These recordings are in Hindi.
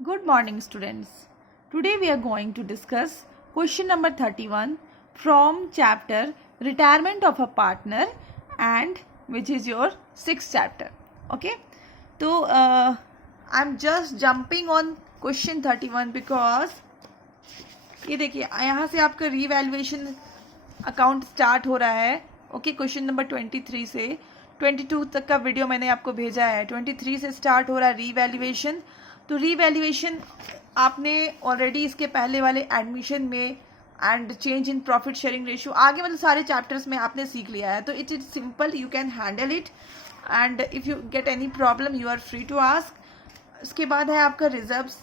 Good morning, students. Today we are going to discuss question number 31 from chapter Retirement of a Partner, and which is your sixth chapter. Okay, so I'm just jumping on question 31 because ये देखिए यहाँ से आपका रीवैल्यूएशन अकाउंट स्टार्ट हो रहा है. ओके, क्वेश्चन नंबर 23 से 22 तक का वीडियो मैंने आपको भेजा है. 23 से स्टार्ट हो रहा है रीवैल्यूएशन. तो रीवैल्यूएशन आपने ऑलरेडी इसके पहले वाले एडमिशन में and change in profit sharing ratio आगे मतलब सारे चैप्टर्स में आपने सीख लिया है. तो it is simple, you can handle it and if you get any problem you are free to ask. इसके बाद है आपका रिजर्व्स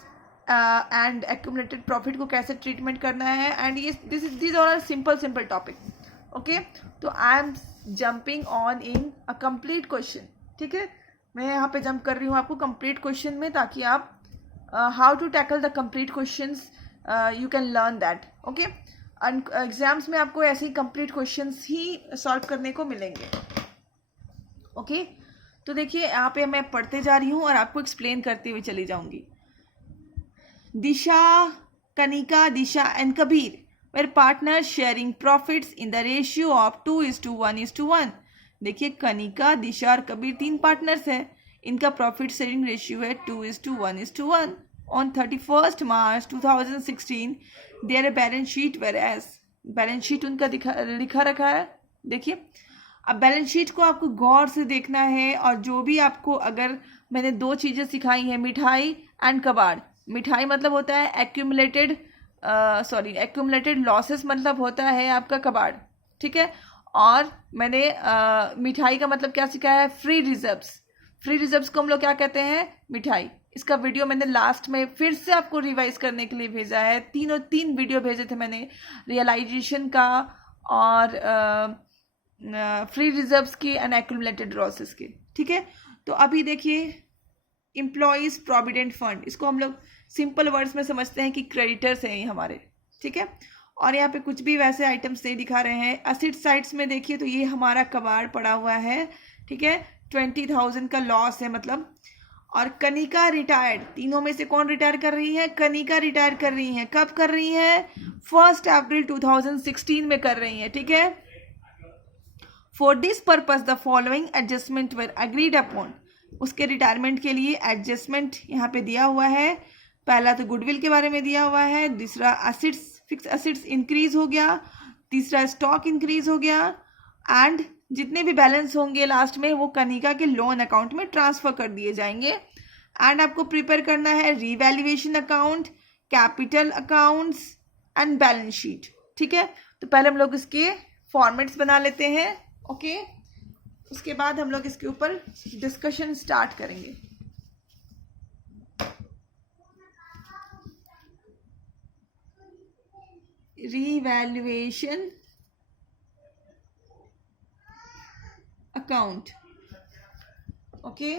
एंड एक्यूमुलेटेड प्रॉफिट को कैसे ट्रीटमेंट करना है, एंड ये this are simple topic. Okay, तो I am jumping on in a complete question. ठीक है, मैं यहाँ पे जंप कर रही हूँ आपको कंप्लीट क्वेश्चन में, ताकि आप how to tackle the complete questions you can learn that. Okay, and exams में आपको ऐसे ही कंप्लीट क्वेश्चंस ही सॉल्व करने को मिलेंगे. ओके, तो देखिए यहाँ पे मैं पढ़ते जा रही हूँ और आपको एक्सप्लेन करते हुए चली जाऊंगी. Disha, Kanika, Disha and Kabir were partners sharing profits in the ratio of 2:1:1. देखिए कनिका, दिशा और कबीर तीन पार्टनर्स हैं. इनका प्रॉफिट शेयरिंग रेशियो है 2:1:1. On 31st March 2016 their balance sheet whereas balance sheet उनका लिखा रखा है. देखिए अब बैलेंस शीट को आपको गौर से देखना है, और जो भी आपको, अगर मैंने दो चीज़ें सिखाई हैं, मिठाई एंड कबाड़. मिठाई मतलब होता है एक्यूमुलेटेड लॉसेस मतलब होता है आपका कबाड़. ठीक है, और मैंने मिठाई का मतलब क्या सिखाया है, फ्री रिजर्व्स. फ्री रिजर्व्स को हम लोग क्या कहते हैं, मिठाई. इसका वीडियो मैंने लास्ट में फिर से आपको रिवाइज करने के लिए भेजा है. तीन वीडियो भेजे थे मैंने, रियलाइजेशन का और फ्री रिजर्व्स की एंड एक्यूमुलेटेड लॉसेस के. ठीक है, तो अभी देखिए एम्प्लॉयज प्रोविडेंट फंड, इसको हम लोग सिंपल वर्ड्स में समझते हैं कि क्रेडिटर्स हैं ये हमारे. ठीक है, और यहाँ पे कुछ भी वैसे आइटम्स नहीं दिखा रहे हैं. एसिड साइड्स में देखिए तो ये हमारा कबाड़ पड़ा हुआ है. ठीक है, 20,000 का लॉस है मतलब. और कनिका रिटायर्ड, तीनों में से कौन रिटायर कर रही है, कनिका रिटायर कर रही है. कब कर रही है, 1 अप्रैल 2016 में कर रही है. ठीक है, for this purpose the following adjustment were agreed upon. उसके रिटायरमेंट के लिए एडजस्टमेंट यहाँ पे दिया हुआ है. पहला तो गुडविल के बारे में दिया हुआ है, दूसरा एसिड्स, फिक्स एसिड्स इंक्रीज हो गया, तीसरा स्टॉक इंक्रीज हो गया, एंड जितने भी बैलेंस होंगे लास्ट में वो कनिका के लोन अकाउंट में ट्रांसफर कर दिए जाएंगे. एंड आपको प्रिपेयर करना है revaluation account, capital accounts and balance sheet. ठीक है, तो पहले हम लोग इसके फॉर्मेट्स बना लेते हैं. ओके, उसके बाद हम लोग इसके ऊपर डिस्कशन स्टार्ट करेंगे. Revaluation account. ओके,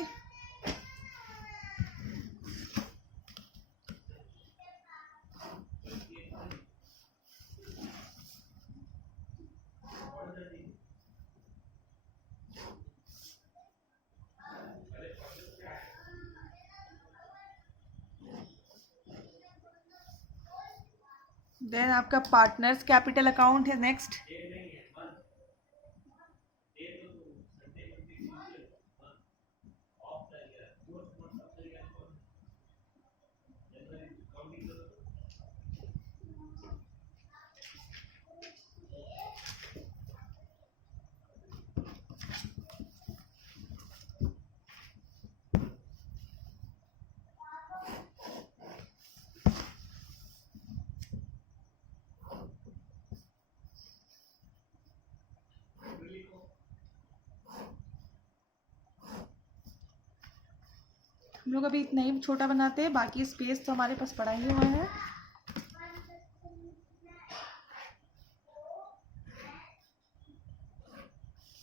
देन आपका पार्टनर्स कैपिटल अकाउंट है नेक्स्ट. हम लोग अभी इतना ही छोटा बनाते हैं, बाकी स्पेस तो हमारे पास पड़ा ही हुआ है.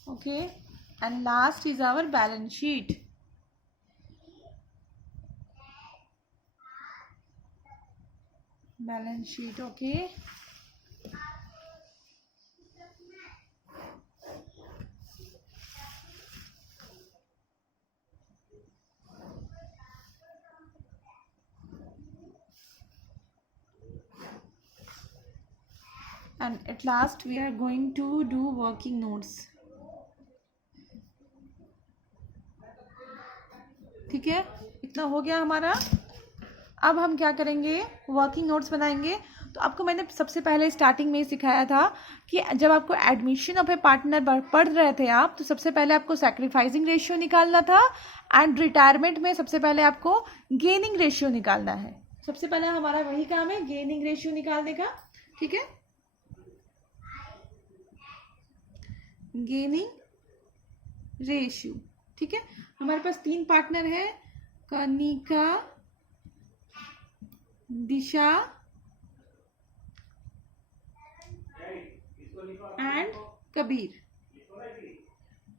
Okay, and last is our balance sheet. Balance sheet. Okay, and at last we are going to do working notes. ठीक है, इतना हो गया हमारा. अब हम क्या करेंगे, वर्किंग नोट्स बनाएंगे. तो आपको मैंने सबसे पहले स्टार्टिंग में ही सिखाया था कि जब आपको एडमिशन ऑफ ए पार्टनर पढ़ रहे थे आप, तो सबसे पहले आपको सैक्रिफाइसिंग रेशियो निकालना था, एंड रिटायरमेंट में सबसे पहले आपको गेनिंग रेशियो निकालना है. सबसे पहले हमारा वही काम है, गेनिंग रेशियो निकालने का. ठीक है, गेनिंग रेशियो. ठीक है, हमारे पास 3 पार्टनर है, कनिका, दिशा एंड कबीर.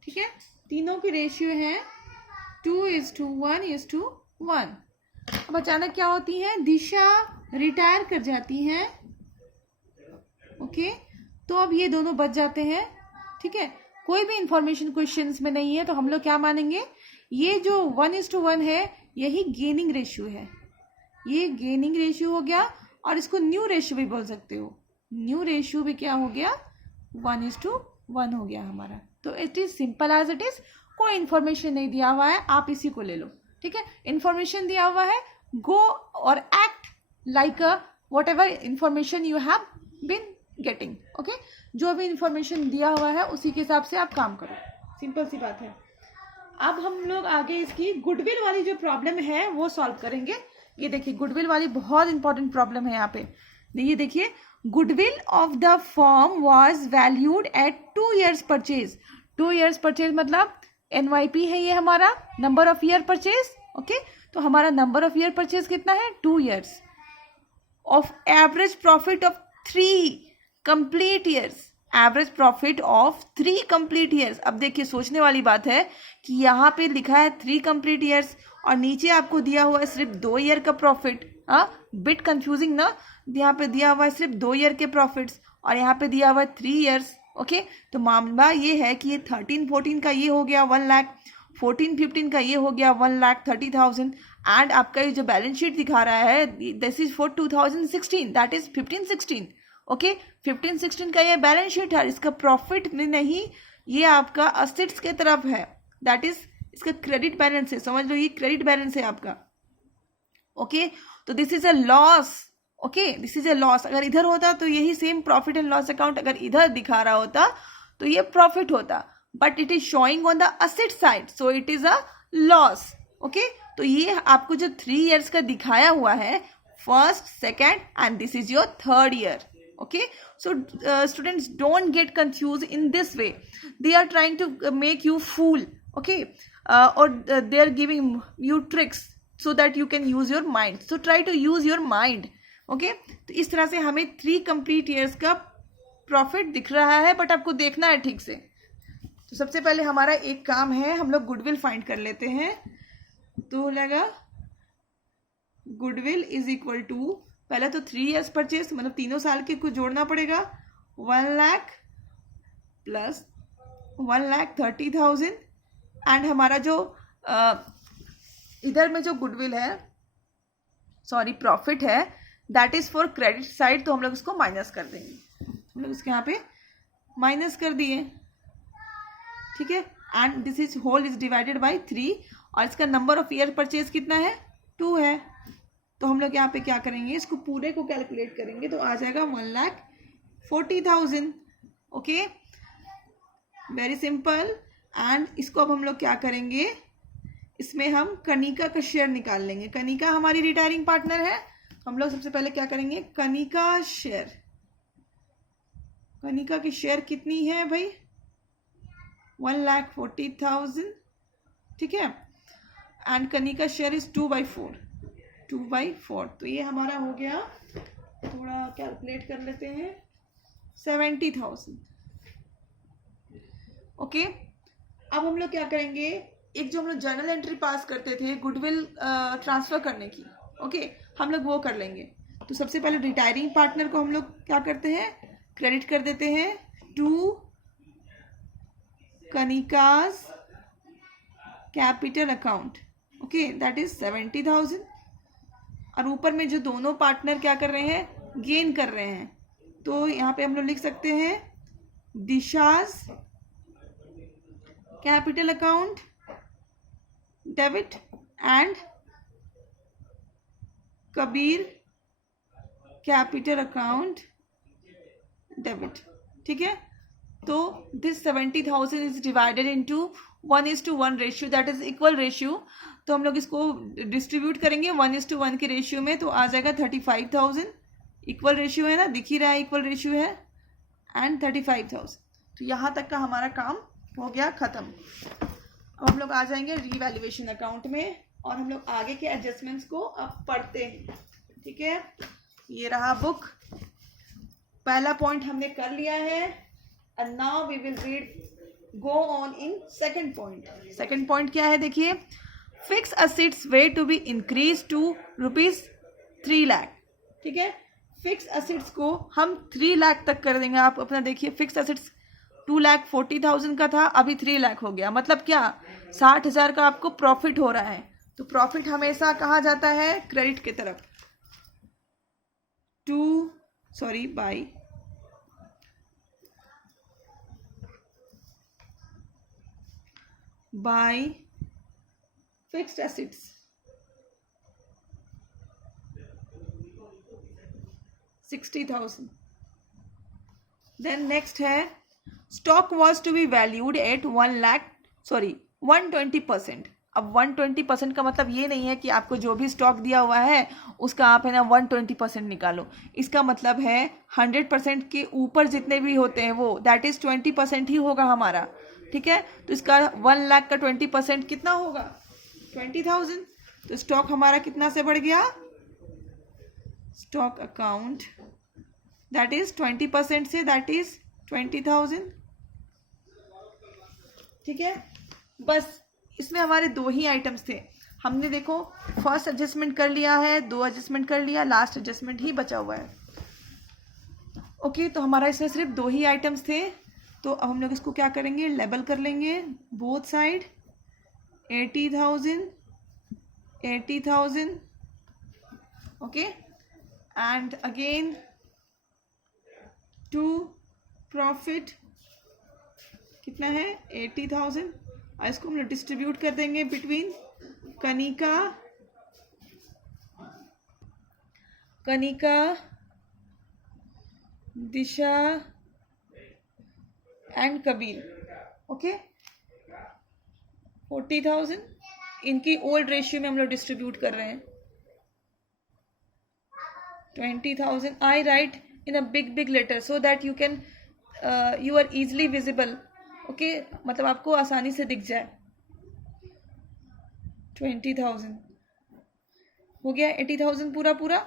ठीक है, तीनों की रेशियो है 2:1:1. अब अचानक क्या होती है, दिशा रिटायर कर जाती हैं. ओके, तो अब ये दोनों बच जाते हैं. ठीक है, कोई भी इंफॉर्मेशन क्वेश्चंस में नहीं है, तो हम लोग क्या मानेंगे, ये जो 1:1 है यही गेनिंग रेशियो है. ये गेनिंग रेशियो हो गया, और इसको न्यू रेशियो भी बोल सकते हो. न्यू रेशियो भी क्या हो गया, 1:1 हो गया हमारा. तो it is simple as it is. कोई इंफॉर्मेशन नहीं दिया हुआ है, आप इसी को ले लो. ठीक है, इंफॉर्मेशन दिया हुआ है, गो और act like whatever information you have been getting. Okay, जो भी इंफॉर्मेशन दिया हुआ है उसी के हिसाब से आप काम करो. सिंपल सी बात है. अब हम लोग आगे इसकी गुडविल वाली जो प्रॉब्लम है वो सॉल्व करेंगे. ये देखिए, गुडविल वाली बहुत इंपॉर्टेंट प्रॉब्लम है यहाँ पे. ये देखिए, goodwill of the firm was valued at 2 years purchase. 2 years purchase मतलब NYP है ये हमारा, number of year purchase. Okay, तो हमारा नंबर ऑफ ईयर परचेज कितना है, 2 years. Of average profit of 3 complete years. Average profit of 3 complete years. अब देखिए, सोचने वाली बात है कि यहाँ पे लिखा है 3 complete years और नीचे आपको दिया हुआ है सिर्फ 2 year का प्रॉफिट. बिट कंफ्यूजिंग ना. यहाँ पे दिया हुआ है सिर्फ 2 year के प्रॉफिट्स और यहाँ पे दिया हुआ है 3 years. ओके, तो मामला ये है कि ये 13-14 का ये हो गया 1 लाख, 14-15 का ये हो गया 1,30,000. एंड आपका ये जो बैलेंस शीट दिखा रहा है, this is for 2016, that is 15-16. Okay, 15-16 का ये बैलेंस शीट है, इसका प्रॉफिट नहीं, ये आपका असेट्स के तरफ है, दैट इज इसका क्रेडिट बैलेंस है. समझ लो, ये क्रेडिट बैलेंस है आपका. ओके, तो this is a loss. Okay, this is a loss. अगर इधर होता तो यही same profit and loss account अगर इधर दिखा रहा होता तो ये प्रॉफिट होता, but it is showing on the asset side, so it is a loss. Okay, तो ये आपको जो 3 years का दिखाया हुआ है, first, second and this is your 3rd year. Okay, so students don't get confused in this way. They are trying to make you fool. Okay, or they are giving you tricks so that you can use your mind. So try to use your mind. Okay, तो इस तरह से हमें 3 complete years का प्रॉफिट दिख रहा है, बट आपको देखना है ठीक से. तो सबसे पहले हमारा एक काम है, हम लोग गुडविल फाइंड कर लेते हैं. तो लगा गुडविल इज इक्वल टू, पहले तो 3 years परचेज मतलब 3 साल के कुछ जोड़ना पड़ेगा, 1 लाख प्लस 1,30,000. एंड हमारा जो इधर में जो गुडविल है, सॉरी प्रॉफिट है, that is for credit side, तो हम लोग उसको माइनस कर देंगे. हम लोग उसके यहाँ पे माइनस कर दिए. ठीक है, and this is whole is divided by 3 और इसका नंबर ऑफ ईयर परचेज कितना है, 2 है. तो हम लोग यहाँ पे क्या करेंगे, इसको पूरे को कैलकुलेट करेंगे तो आ जाएगा 1,40,000. Okay, very simple. एंड इसको अब हम लोग क्या करेंगे, इसमें हम कनिका का शेयर निकाल लेंगे. कनिका हमारी रिटायरिंग पार्टनर है. हम लोग सबसे पहले क्या करेंगे, कनिका शेयर. कनिका की शेयर कितनी है भाई, 1,40,000. ठीक है, एंड कनिका शेयर इज 2/4. तो ये हमारा हो गया, थोड़ा कैलकुलेट कर लेते हैं, 70,000. ओके, अब हम लोग क्या करेंगे, एक जो हम लोग जर्नल एंट्री पास करते थे गुडविल ट्रांसफर करने की, ओके, हम लोग वो कर लेंगे. तो सबसे पहले रिटायरिंग पार्टनर को हम लोग क्या करते हैं, क्रेडिट कर देते हैं to Kanika's capital account. Okay, that is 70,000. और ऊपर में जो दोनों पार्टनर क्या कर रहे हैं, गेन कर रहे हैं, तो यहाँ पे हम लोग लिख सकते हैं Disha's capital account debit and Kabir capital account debit. ठीक है, तो this 70,000 is divided into 1:1 ratio, that is equal ratio. तो हम लोग इसको डिस्ट्रीब्यूट करेंगे 1:1 के रेशियो में, तो आ जाएगा 35,000। इक्वल रेशियो है ना, दिख ही रहा है इक्वल रेशियो है, एंड 35,000। तो यहाँ तक का हमारा काम हो गया ख़त्म। अब हम लोग आ जाएंगे रीवैल्यूएशन अकाउंट में, और हम लोग आगे के एडजस्टमेंट्स को अब पढ़ते हैं। ठीक है, ये रहा बुक, पहला पॉइंट हमने कर लिया है, and now we will read go on in second point. Second point क्या है, देखिए, fix assets were to be increase to ₹3 lakh. ठीक है, फिक्स असेट्स को हम 3 लाख तक कर देंगे। आप अपना देखिए, फिक्स असेट्स 2,40,000 का था, अभी 3 लाख हो गया। मतलब क्या, 60,000 का आपको प्रॉफिट हो रहा है। तो प्रॉफिट हमेशा कहा जाता है क्रेडिट की तरफ, by fixed assets. $60,000। Then next है, stock was to be valued at 120%। अब 120% का मतलब ये नहीं है कि आपको जो भी स्टॉक दिया हुआ है उसका आप है ना 120% निकालो। इसका मतलब है 100% के ऊपर जितने भी होते हैं वो दैट इज 20% ही होगा हमारा। ठीक है, तो इसका 1 लाख का 20% कितना होगा, 20,000। तो स्टॉक हमारा कितना से बढ़ गया, stock account that is 20% say that is 20,000। ठीक है, बस इसमें हमारे 2 ही आइटम्स थे। हमने देखो फर्स्ट एडजस्टमेंट कर लिया है, 2 एडजस्टमेंट कर लिया, लास्ट एडजस्टमेंट ही बचा हुआ है। ओके, तो हमारा इसमें सिर्फ 2 ही आइटम्स थे। तो अब हम लोग इसको क्या करेंगे, लेबल कर लेंगे both side, 80,000 80,000। Okay, and again to profit कितना है, 80,000। और इसको हम लोग डिस्ट्रीब्यूट कर देंगे between Kanika, Disha and Kabir. Okay, 40,000 इनकी ओल्ड रेशियो में हम लोग डिस्ट्रीब्यूट कर रहे हैं। 20,000 I write in a big letter so that you can you are easily visible. Okay, मतलब आपको आसानी से दिख जाए। 20,000 हो गया, 80,000 पूरा।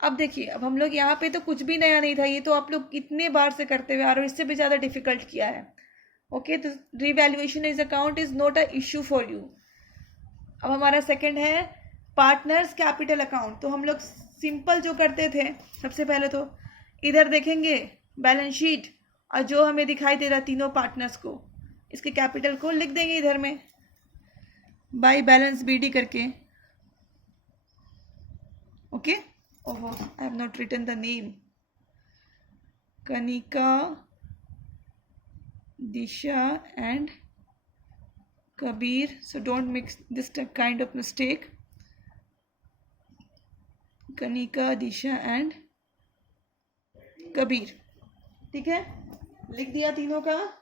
अब देखिए, अब हम लोग यहाँ पे तो कुछ भी नया नहीं था, ये तो आप लोग कितने बार से करते हुए आ रहे हो, इससे भी ज़्यादा डिफिकल्ट किया है। ओके, तो revaluation is account is not a issue for you. अब हमारा सेकंड है पार्टनर्स कैपिटल अकाउंट। तो हम लोग सिंपल जो करते थे, सबसे पहले तो इधर देखेंगे बैलेंस शीट, और जो हमें दिखाई दे रहा तीनों पार्टनर्स को, इसके कैपिटल को लिख देंगे इधर में बाय बैलेंस BD करके। ओके, ओहो I have not written the name, Kanika, Disha and Kabir, so don't mix this kind of mistake. Kanika, Disha and Kabir. ठीक है, लिख दिया तीनों का।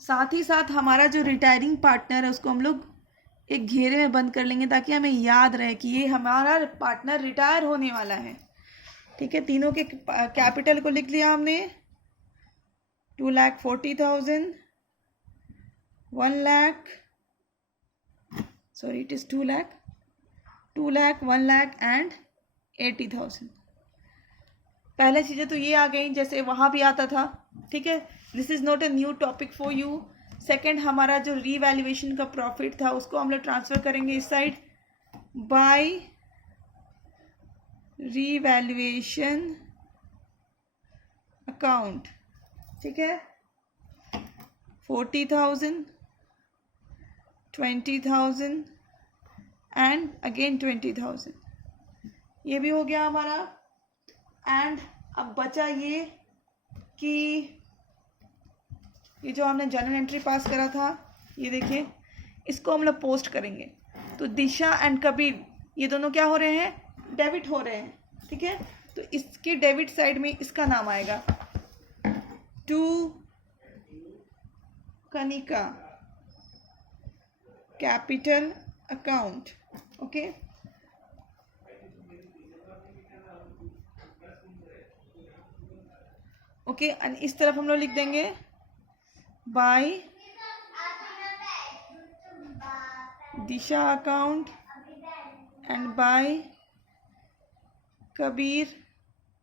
साथ ही साथ हमारा जो रिटायरिंग पार्टनर है उसको हम लोग एक घेरे में बंद कर लेंगे ताकि हमें याद रहे कि ये हमारा पार्टनर रिटायर होने वाला है। ठीक है, तीनों के कैपिटल को लिख लिया हमने, 2,40,000, 1 lakh, sorry it is 2 lakh, 1 lakh and 80,000। पहले चीज़ें तो ये आ गई जैसे वहाँ भी आता था। ठीक है, this is not a new topic for you. Second, हमारा जो रीवैल्यूएशन का प्रॉफिट था उसको हम लोग ट्रांसफ़र करेंगे इस साइड बाय रीवैल्यूएशन अकाउंट। ठीक है, 40,000, 20,000 एंड अगेन 20,000, ये भी हो गया हमारा। एंड अब बचा ये कि ये जो हमने जर्नल एंट्री पास करा था, ये देखिए, इसको हम लोग पोस्ट करेंगे। तो दिशा एंड कबीर ये दोनों क्या हो रहे हैं, डेबिट हो रहे हैं, ठीक है। तो इसके डेबिट साइड में इसका नाम आएगा, to Kanika capital account, okay. Okay, and इस तरफ हम लोग लिख देंगे by Disha account and by Kabir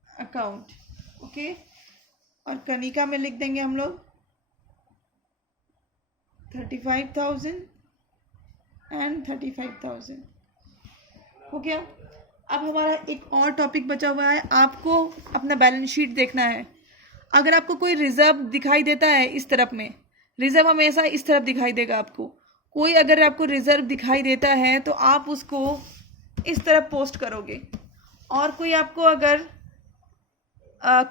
account, okay. और कनिका में लिख देंगे हम लोग 35,000 एंड 35,000, हो गया। अब हमारा एक और टॉपिक बचा हुआ है, आपको अपना बैलेंस शीट देखना है। अगर आपको कोई रिजर्व दिखाई देता है इस तरफ में, रिजर्व हमेशा इस तरफ दिखाई देगा आपको, कोई अगर आपको रिजर्व दिखाई देता है तो आप उसको इस तरफ पोस्ट करोगे। और कोई आपको अगर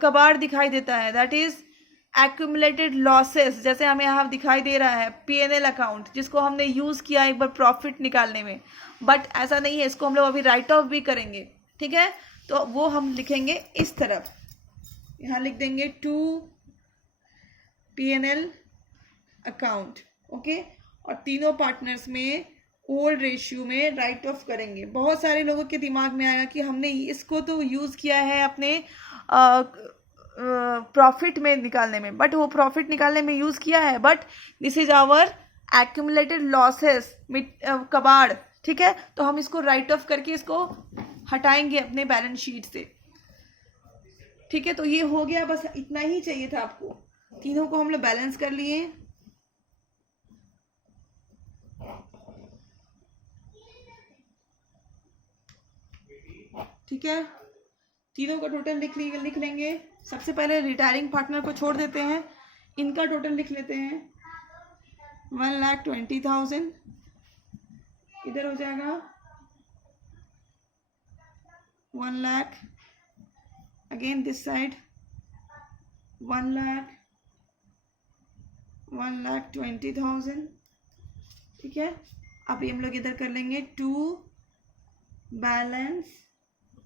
कबाड़ दिखाई देता है, दैट इज एक्यूमुलेटेड लॉसेस, जैसे हमें यहाँ दिखाई दे रहा है P&L अकाउंट, जिसको हमने यूज़ किया एक बार प्रॉफिट निकालने में, बट ऐसा नहीं है, इसको हम लोग अभी राइट ऑफ भी करेंगे, ठीक है। तो वो हम लिखेंगे इस तरफ, यहाँ लिख देंगे टू P&L अकाउंट, ओके। और तीनों पार्टनर्स में ओल्ड रेशियो में राइट ऑफ करेंगे। बहुत सारे लोगों के दिमाग में आएगा कि हमने इसको तो यूज़ किया है अपने प्रॉफिट में निकालने में, बट वो प्रॉफिट निकालने में यूज़ किया है, but this is our accumulated losses, कबाड़, ठीक है। तो हम इसको राइट ऑफ करके इसको हटाएंगे अपने बैलेंस शीट से, ठीक है। तो ये हो गया, बस इतना ही चाहिए था आपको। तीनों को हम लोग बैलेंस कर लिए, ठीक है। तीनों का टोटल लिख लेंगे। सबसे पहले रिटायरिंग पार्टनर को छोड़ देते हैं, इनका टोटल लिख लेते हैं 1,20,000, इधर हो जाएगा 1 लाख, अगेन दिस साइड 1,20,000, ठीक है। अभी हम लोग इधर कर लेंगे to balance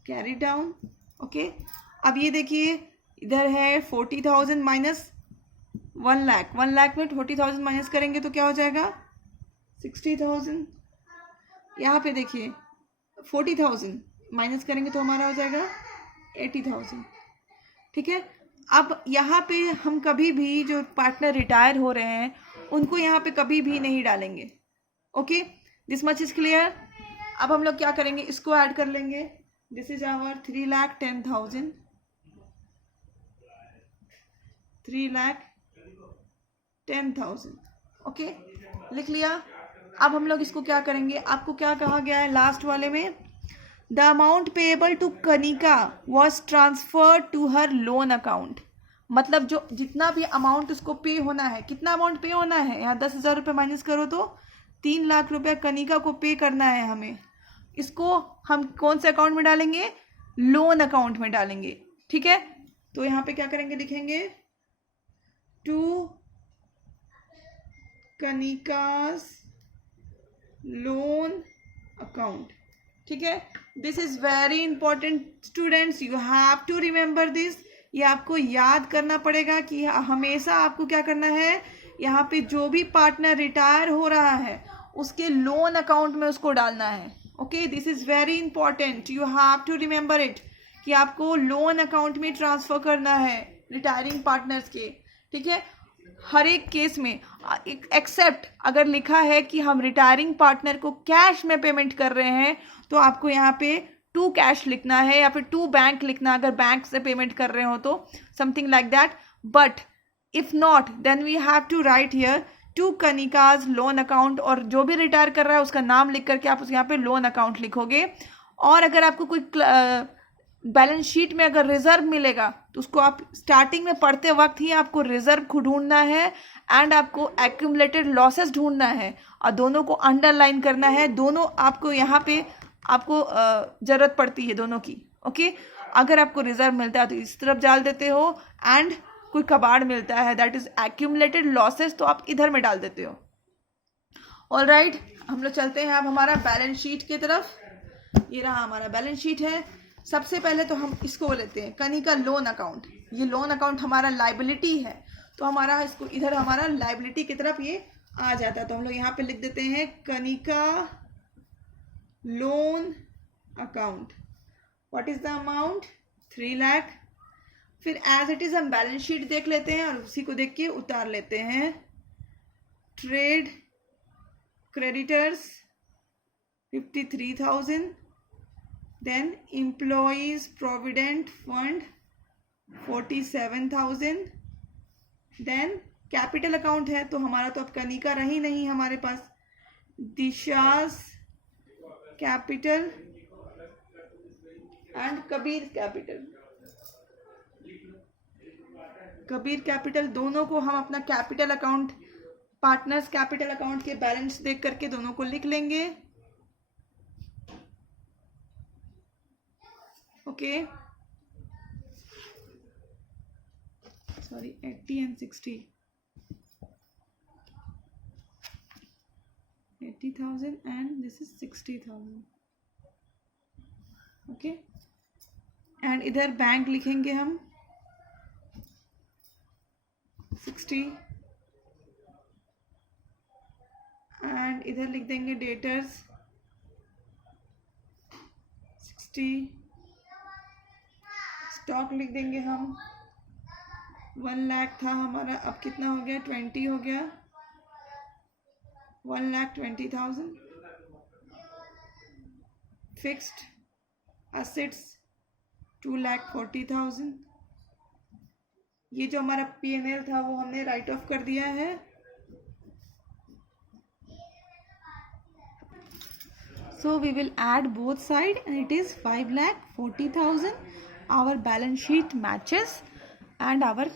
carry down, okay. अब ये देखिए, इधर है 40,000 माइनस 1 लाख, 1 लाख में 40,000 माइनस करेंगे तो क्या हो जाएगा 60,000। यहाँ पे देखिए 40,000 माइनस करेंगे तो हमारा हो जाएगा 80,000, ठीक है। अब यहाँ पे हम कभी भी जो पार्टनर रिटायर हो रहे हैं उनको यहाँ पे कभी भी नहीं डालेंगे, okay. This much is clear. अब हम लोग क्या करेंगे, इसको ऐड कर लेंगे। दिस इज आवर 3,10,000, 3,10,000, ओके, लिख लिया। अब हम लोग इसको क्या करेंगे, आपको क्या कहा गया है लास्ट वाले में, the amount payable to Kanika was transfer to her loan account. मतलब जो जितना भी अमाउंट उसको पे होना है, कितना अमाउंट पे होना है, यहाँ 10,000 रुपये माइनस करो तो 3 लाख रुपये कनिका को पे करना है हमें। इसको हम कौन से अकाउंट में डालेंगे, लोन अकाउंट में डालेंगे, ठीक है। तो यहाँ पे क्या करेंगे, लिखेंगे टू कनिकास लोन अकाउंट, ठीक है। This is very important students, you have to remember this. ये आपको याद करना पड़ेगा कि हमेशा आपको क्या करना है, यहाँ पे जो भी पार्टनर रिटायर हो रहा है उसके लोन अकाउंट में उसको डालना है, okay. This is very important, you have to remember it, कि आपको लोन अकाउंट में ट्रांसफर करना है रिटायरिंग पार्टनर्स के, ठीक है। हर एक केस में एक्सेप्ट अगर लिखा है कि हम रिटायरिंग पार्टनर को कैश में पेमेंट कर रहे हैं तो आपको यहाँ पे टू कैश लिखना है या फिर टू बैंक लिखना, अगर बैंक से पेमेंट कर रहे हो तो something like that. But if not then we have to write here to Kanika's loan account, और जो भी रिटायर कर रहा है उसका नाम लिख करके आप उस यहाँ पे लोन अकाउंट लिखोगे। और अगर आपको कोई बैलेंस शीट में अगर रिजर्व मिलेगा तो उसको आप स्टार्टिंग में पढ़ते वक्त ही आपको रिजर्व को ढूंढना है एंड आपको एक्यूमुलेटेड लॉसेस ढूंढना है और दोनों को अंडरलाइन करना है। दोनों आपको यहाँ पे आपको ज़रूरत पड़ती है दोनों की, ओके। अगर आपको रिजर्व मिलता है तो इस तरफ डाल देते हो, एंड कोई कबाड़ मिलता है दैट इज एक्यूमुलेटेड लॉसेस तो आप इधर में डाल देते हो। ऑलराइट, हम लोग चलते हैं अब हमारा बैलेंस शीट की तरफ। ये रहा हमारा बैलेंस शीट है। सबसे पहले तो हम इसको लेते हैं कनिका लोन अकाउंट। ये लोन अकाउंट हमारा लाइबिलिटी है, तो हमारा इसको इधर हमारा लाइबिलिटी की तरफ ये आ जाता है। तो हम लोग यहाँ पे लिख देते हैं Kanika loan account. What is the amount? 3 lakh. फिर एज इट इज हम बैलेंस शीट देख लेते हैं और उसी को देख के उतार लेते हैं। Trade creditors 53,000, then employees provident fund 47,000, then capital account है तो हमारा तो अब कनिका रही नहीं हमारे पास, Disha's capital and Kabir capital. Kabir capital दोनों को हम अपना capital account, partners capital account के बैलेंस देख करके दोनों को लिख लेंगे। Okay, sorry 80 and 60, 80,000 and this is 60,000। Okay, and इधर बैंक लिखेंगे हम 60, एंड इधर लिख देंगे डेटर्स 60, स्टॉक लिख देंगे हम 1 लाख था हमारा, अब कितना हो गया? 20 हो गया, 1,20,000। Fixed assets 2,40,000। ये जो हमारा P&L था वो हमने राइट ऑफ कर दिया है। So we will add both side and it is 5,40,000. Our balance sheet matches and our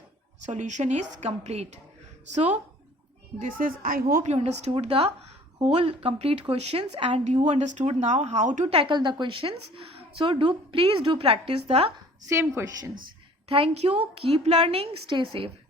solution is complete. So this is, I hope you understood the whole complete questions and you understood now how to tackle the questions. So please do practice the same questions. Thank you. Keep learning. Stay safe.